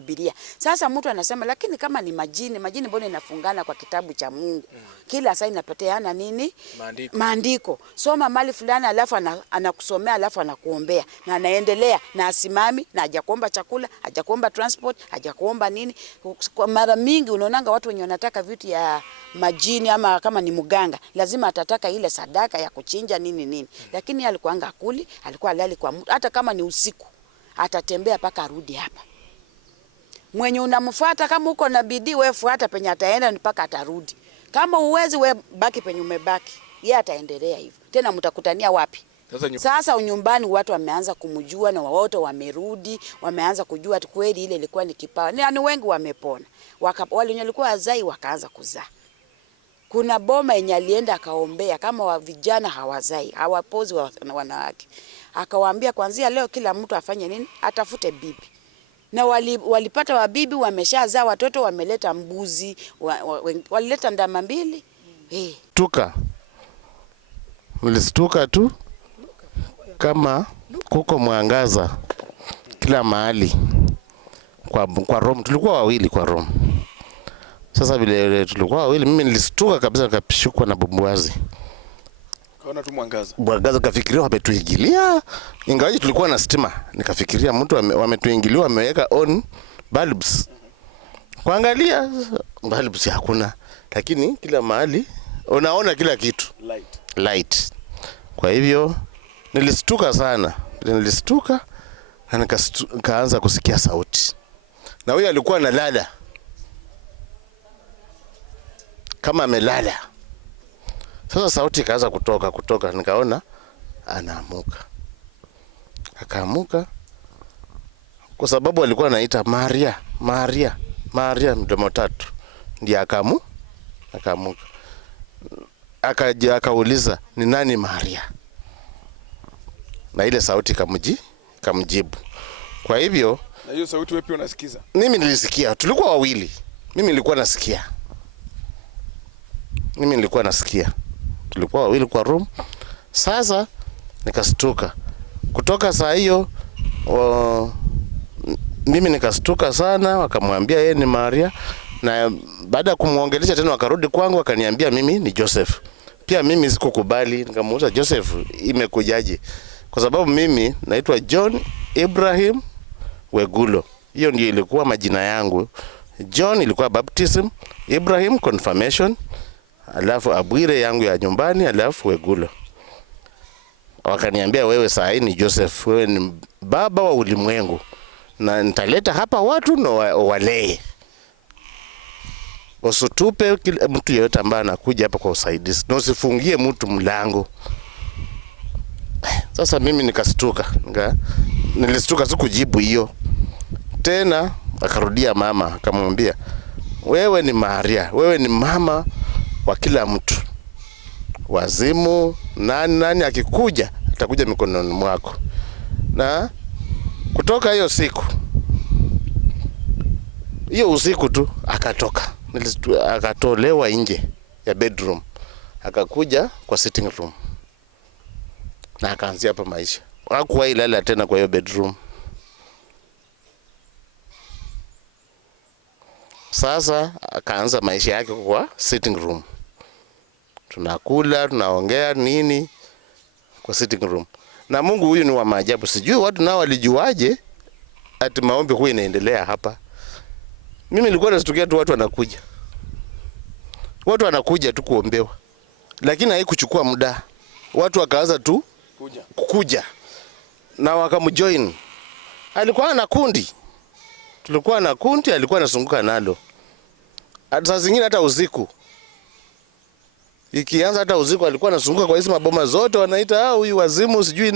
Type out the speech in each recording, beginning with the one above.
Biblia. Sasa mtu anasema lakini kama ni majini mbona inafungana kwa kitabu cha Mungu? Kila saa inapeteana nini? Maandiko. Soma mali fulani alafu anakusomea alafu anakuombea na anaendelea na asimami na hajakuomba chakula, hajakuomba transport, hajakuomba nini. Kwa mara mingi unaonanga watu wenye wanataka vitu ya majini ama kama ni mganga, lazima atataka ile sadaka ya kuchinja nini. Lakini alikuwa akuli, alikuwa halali kwa mtu. Hata kama ni usiku, atatembea paka arudi hapa. Mwenye unamfuata kama uko na bidii wewe fuata penye ataenda mpaka atarudi. Kama uwezi wewe baki penye umebaki. Yeye ataendelea hivyo. Tena mtakutania wapi? Sasa nyumbani watu wameanza kumjua na wote wamerudi, wameanza kujua kweli ile ilikuwa ni kipawa. Ni wengi wamepona. Wale wenye walikuwa wazai wakaanza kuzaa. Kuna boma yenye alienda akaombea kama wa vijana hawazai, hawapozi wanawake. Akawaambia kuanzia leo kila mtu afanye nini? Atafute bibi. Na walipata wabibi wameshazaa watoto, wameleta mbuzi, walileta ndama 2. Nilistuka tu kama kuko mwangaza kila mahali kwa room. Tulikuwa wawili kwa room. Sasa vile tulikuwa wawili, mimi nilistuka kabisa, nikapishukwa na bumbuazi. Kaona tu mwangaza. Mwangaza, kafikiria wametuingilia. Ingawaje tulikuwa na stima, nikafikiria mtu wametuingilia, wameweka on bulbs. Kuangalia bulbs hakuna, lakini kila mahali unaona kila kitu. Light. Kwa hivyo nilistuka sana. Nilistuka na nikaanza kusikia sauti. Na huyo alikuwa analala. Kama amelala. Sasa sauti ikaanza kutoka, nikaona anaamuka. Akaamuka kwa sababu alikuwa anaita Maria mdomo 3. Ndiye akaamuka. Akauliza ni nani Maria? Na ile sauti kamjibu. Kwa hivyo, na hiyo sauti wewe pia unasikiza? Mimi nilisikia. Tulikuwa wawili. Mimi nilikuwa nasikia. Tulikuwa wawili kwa room. Sasa nikastuka. Kutoka saa hiyo mimi nikastuka sana, wakamwambia yeye ni Maria, na baada ya kumuongelesha tena wakarudi kwangu wakaniambia mimi ni Joseph. Pia mimi sikukubali, nikamuuliza Joseph imekujaje? Kwa sababu mimi naitwa John Ibrahim Wegulo. Hiyo ndio ilikuwa majina yangu. John ilikuwa baptism, Ibrahim confirmation, alafu Abwire yangu ya nyumbani, alafu Wegulo. Wakaniambia wewe saa hii ni Joseph, wewe ni baba wa ulimwengu, na nitaleta hapa watu na walee. Usitupe kila mtu yeyote ambaye anakuja hapa kwa usaidizi, na usifungie mtu mlango. Sasa mimi nikastuka. Nilistuka, sikujibu hiyo. Tena akarudia mama, akamwambia wewe ni Maria, wewe ni mama wa kila mtu. Wazimu nani akikuja atakuja mikononi mwako. Na kutoka hiyo usiku tu akatoka. Akatolewa nje ya bedroom, akakuja kwa sitting room, na akaanzia hapa maisha. Hakuwahi lala tena kwa hiyo bedroom. Sasa akaanza maisha yake kwa sitting room. Tunakula, tunaongea nini kwa sitting room. Na Mungu huyu ni wa maajabu. Sijui watu nao walijuaje ati maombi huyu inaendelea hapa. Mimi nilikuwa nasikia tu watu wanakuja. Watu wanakuja tu kuombewa. Lakini haikuchukua muda. Watu wakaanza tu kuja. Na wakamjoin. Alikuwa na kundi. Tulikuwa na kundi, alikuwa anazunguka nalo. Saa zingine hata usiku. Ikianza hata usiku alikuwa anazunguka kwa hizo maboma zote, wanaita huyu wazimu sijui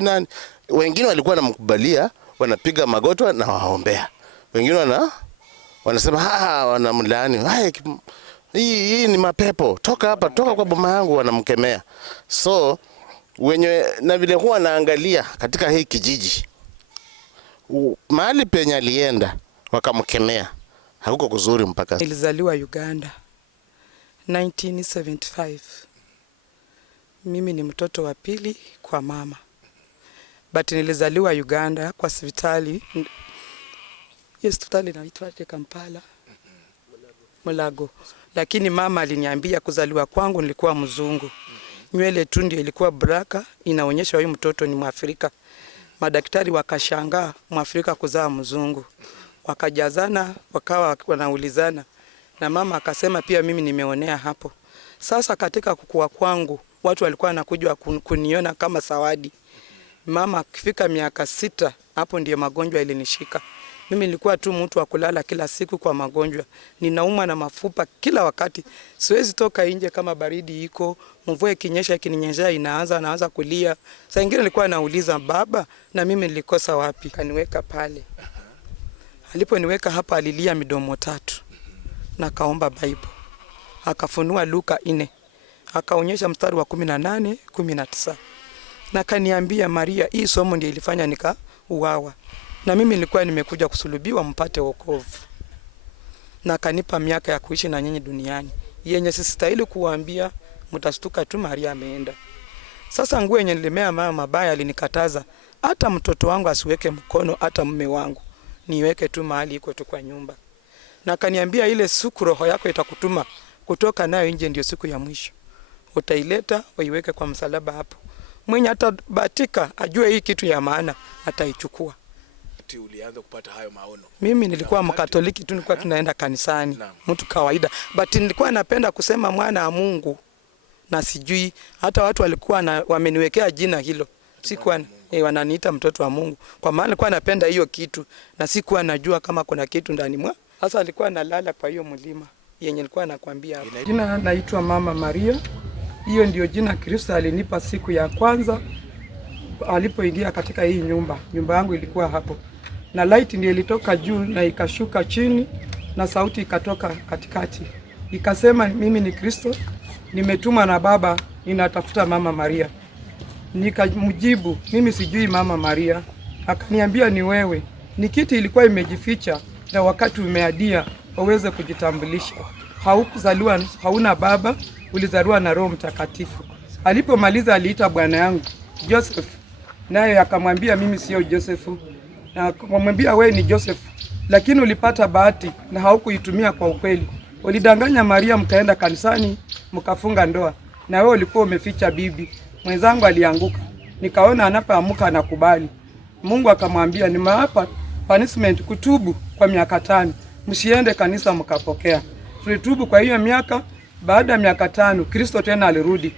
nani. Wengine walikuwa wanamkubalia, wanapiga magoti na waombea. Wengine wanasema wanamlaani. Hii ni mapepo. Toka hapa, toka kwa boma yangu, wanamkemea. So wenye na vile huwa naangalia katika hii kijiji, mahali penye alienda wakamkemea. Hakuko kuzuri mpaka. Nilizaliwa Uganda 1975. Mimi ni mtoto wa pili kwa mama. But nilizaliwa Uganda kwa hospitali Hiyo hospitali inaitwa Kampala. Mulago. Lakini mama aliniambia kuzaliwa kwangu nilikuwa mzungu. Nywele tu ndio ilikuwa braka, inaonyesha huyu mtoto ni Mwafrika. Madaktari wakashangaa Mwafrika kuzaa mzungu. Wakajazana, wakawa wanaulizana. Na mama akasema pia mimi nimeonea hapo. Sasa katika kukua kwangu, watu walikuwa wanakuja kuniona kama zawadi. Mama akifika miaka 6, hapo ndio magonjwa ilinishika. Mimi nilikuwa tu mtu wa kulala kila siku kwa magonjwa. Ninauma na mafupa kila wakati. Siwezi toka nje kama baridi iko, mvua ikinyesha ikininyesha naanza kulia. Saa nyingine nilikuwa nauliza baba na mimi nilikosa wapi? Kaniweka pale. Aliponiweka hapa alilia midomo 3. Na kaomba Bible. Akafunua Luka 4. Akaonyesha mstari wa 18, 19. Na kaniambia Maria, hii somo ndio ilifanya nikauawa. Na mimi nilikuwa nimekuja kusulubiwa mpate wokovu. Na kanipa miaka ya kuishi na nyinyi duniani. Yenye sistahili kuambia, mtastuka tu Maria ameenda. Sasa nguo yenye nilimea mama mabaya alinikataza. Hata mtoto wangu asiweke mkono, hata mume wangu. Niweke tu mahali iko tu kwa nyumba. Na kaniambia ile siku roho yako itakutuma kutoka nayo nje ndio siku ya mwisho. Utaileta uiweke kwa msalaba hapo. Mwenye atabatika ajue hii kitu ya maana ataichukua. Ulianza kupata hayo maono? Mimi nilikuwa Mkatoliki tu, nilikuwa tunaenda kanisani, mtu kawaida. But nilikuwa napenda kusema mwana wa Mungu na sijui hata watu walikuwa wameniwekea jina hilo. Sikuwa wananiita mtoto wa Mungu. Kwa maana nilikuwa napenda hiyo kitu na sikuwa najua kama kuna kitu ndani mwa. Sasa alikuwa nalala kwa hiyo mlima yenye nilikuwa nakwambia hapo. Jina naitwa Mama Maria. Hiyo ndio jina Kristo alinipa siku ya kwanza alipoingia katika hii nyumba. Nyumba yangu ilikuwa hapo. Na light ndio ilitoka juu na ikashuka chini na sauti ikatoka katikati. Ikasema mimi ni Kristo, nimetuma na Baba, ninatafuta Mama Maria. Nikamjibu, mimi sijui Mama Maria. Akaniambia ni wewe. Ni kiti ilikuwa imejificha na wakati umeadia waweze kujitambulisha. Haukuzaliwa, hauna baba, ulizaliwa na Roho Mtakatifu. Alipomaliza aliita bwana yangu Joseph. Naye akamwambia mimi sio Joseph. Na akamwambia wewe ni Joseph, lakini ulipata bahati na haukuitumia kwa ukweli. Ulidanganya Maria mkaenda kanisani mkafunga ndoa. Na wewe ulikuwa umeficha bibi. Mwenzangu alianguka. Nikaona anapoamka anakubali. Mungu akamwambia nimewapa punishment kutubu kwa miaka 5. Msiende kanisa mkapokea. Tulitubu kwa hiyo miaka. Baada ya miaka 5 Kristo tena alirudi.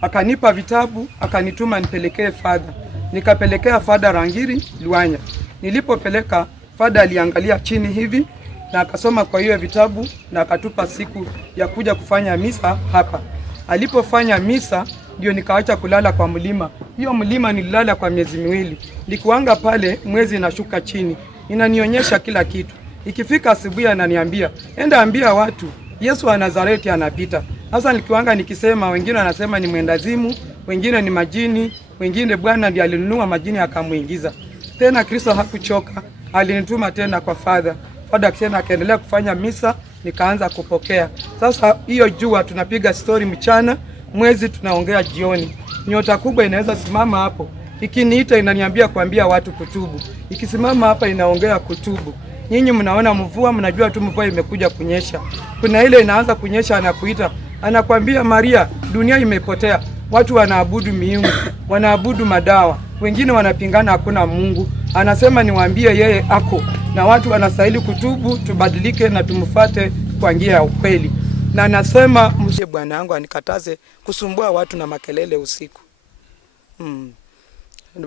Akanipa vitabu, akanituma nipelekee Father. Nikapelekea Father Rangiri Luanya. Nilipopeleka Father aliangalia chini hivi na akasoma kwa hiyo vitabu na akatupa siku ya kuja kufanya misa hapa. Alipofanya misa ndio nikaacha kulala kwa mlima. Hiyo mlima nililala kwa miezi 2. Nikuanga pale mwezi inashuka chini. Inanionyesha kila kitu. Ikifika asubuhi ananiambia, "Enda ambia watu Yesu wa Nazareti anapita." Sasa nikiwanga nikisema, wengine wanasema ni mwendazimu, wengine ni majini, wengine Bwana ndiye alinunua majini akamuingiza. Tena Kristo hakuchoka, alinituma tena kwa Father. Father akisema akaendelea kufanya misa, nikaanza kupokea. Sasa hiyo jua tunapiga story mchana, mwezi tunaongea jioni. Nyota kubwa inaweza simama hapo. Ikiniita inaniambia kuambia watu kutubu. Ikisimama hapa inaongea kutubu. Nyinyi mnaona mvua, mnajua tu mvua imekuja kunyesha. Kuna ile inaanza kunyesha anakuita, anakuambia Maria, dunia imepotea. Watu wanaabudu miungu, wanaabudu madawa. Wengine wanapingana hakuna Mungu. Anasema niwaambie yeye ako. Na watu wanastahili kutubu, tubadilike na tumfuate kwa njia ya ukweli. Na anasema msije bwana yangu anikataze kusumbua watu na makelele usiku.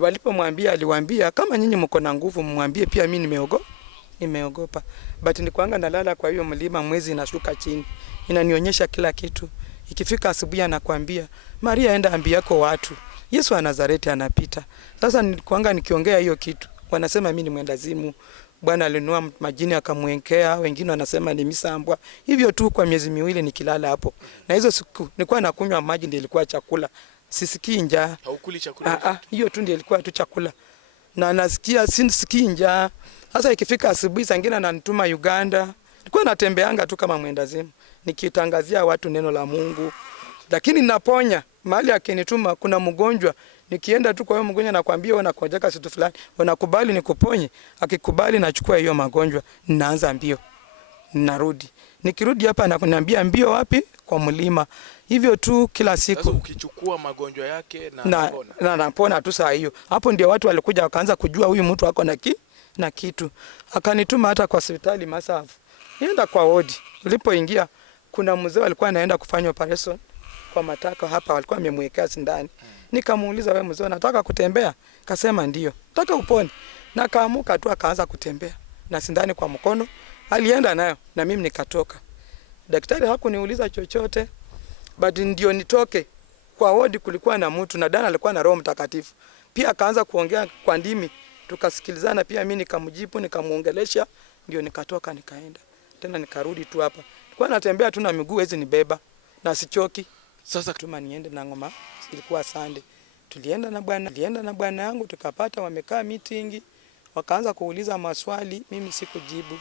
Walipomwambia aliwaambia kama nyinyi mko na nguvu mwambie pia mimi nimeogopa. But nikuanga nalala kwa hiyo mlima mwezi inashuka chini. Inanionyesha kila kitu. Ikifika asubuhi anakuambia, "Maria enda ambiako watu. Yesu wa Nazareti anapita." Sasa nilikuanga nikiongea hiyo kitu. Wanasema mimi ni mwendazimu. Bwana alinunua majini akamwenkea, wengine wanasema ni misambwa. Hivyo tu kwa miezi 2 nikilala hapo. Na hizo siku nilikuwa nakunywa maji ndio ilikuwa chakula. Sisikii njaa. Haukuli chakula? Hiyo tu ndio ilikuwa tu chakula. Na nasikia sisikii njaa. Sasa ikifika asubuhi zingine ananituma Uganda. Nilikuwa natembeanga tu kama mwendazimu. Nikitangazia watu neno la Mungu. Lakini ninaponya mahali akinituma kuna mgonjwa Nikienda tu kwa huyo mgonjwa nakwambia wewe unakonjeka kitu fulani, unakubali nikuponye? Akikubali nachukua hiyo magonjwa, ninaanza mbio. Narudi. Nikirudi hapa ananiambia mbio wapi? Kwa mlima. Hivyo tu kila siku. Sasa ukichukua magonjwa yake na napona tu saa hiyo. Hapo ndio watu walikuja wakaanza kujua huyu mtu ako na kitu. Akanituma hata kwa hospitali Masafu. Nienda kwa wodi. Nilipoingia kuna mzee alikuwa anaenda kufanya operation kwa matako hapa, walikuwa wamemwekea sindani. Nikamuuliza, wewe mzee unataka kutembea? Kasema ndio. Nataka upone. Na kaamuka tu akaanza kutembea na sindani kwa mkono. Alienda nayo na mimi nikatoka. Daktari hakuniuliza chochote, but ndio nitoke. Kwa wodi kulikuwa na mtu na Dana alikuwa na Roho Mtakatifu. Pia akaanza kuongea kwa ndimi, tukasikilizana, pia mimi nikamjibu, nikamuongelesha, ndio nikatoka nikaenda. Tena nikarudi tu hapa. Nilikuwa natembea tu na miguu hizi nibeba na sichoki. Sasa tuma niende na ngoma, ilikuwa Sunday. Tulienda na bwana yangu tukapata wamekaa meeting, wakaanza kuuliza maswali, mimi sikujibu.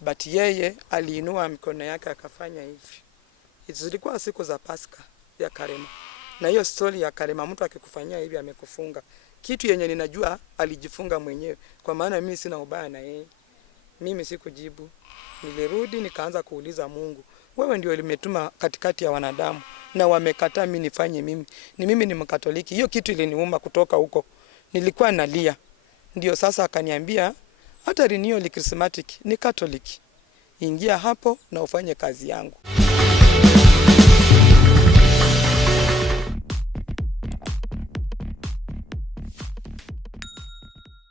But yeye aliinua mikono yake akafanya hivi. Zilikuwa siku za Pasaka ya Karema. Na hiyo story ya Karema, mtu akikufanyia hivi amekufunga. Kitu yenye ninajua alijifunga mwenyewe, kwa maana mimi sina ubaya na yeye. Mimi sikujibu. Nilirudi nikaanza kuuliza Mungu, wewe ndio ulimetuma katikati ya wanadamu na wamekataa mimi nifanye mimi. Mimi ni Mkatoliki. Hiyo kitu iliniuma kutoka huko. Nilikuwa nalia. Ndio sasa akaniambia hata Renewal Charismatic ni Catholic. Ingia hapo na ufanye kazi yangu.